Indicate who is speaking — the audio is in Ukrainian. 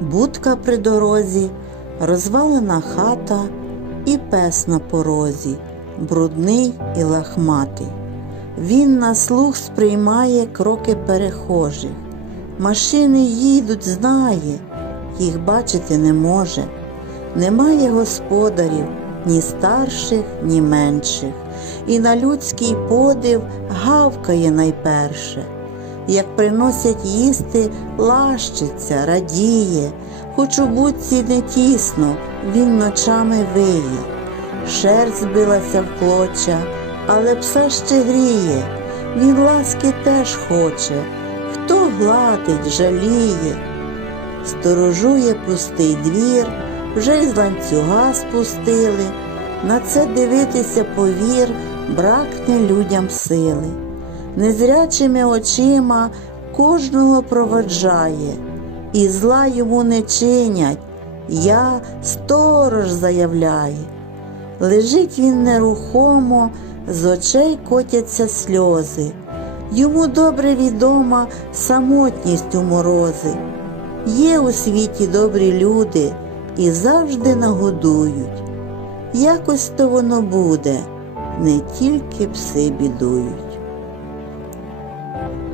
Speaker 1: будка при дорозі, розвалена хата і пес на порозі, брудний і лахматий. Він на слух сприймає кроки перехожих. Машини їдуть, знає, їх бачити не може. Немає господарів ні старших, ні менших, і на людський подив гавкає найперше. Як приносять їсти, лащиться, радіє, хоч у будці не тісно, він ночами виє. Шерсть збилася в клоча, але пса ще гріє, він ласки теж хоче, хто гладить, жаліє. Сторожує пустий двір, вже й з ланцюга спустили. На це дивитися повір, бракне людям сили. Незрячими очима кожного проводжає, і зла йому не чинять, я сторож заявляє. Лежить він нерухомо, з очей котяться сльози. Йому добре відома самотність у морози. Є у світі добрі люди і завжди нагодують. Якось то воно буде, не тільки пси бідують. you.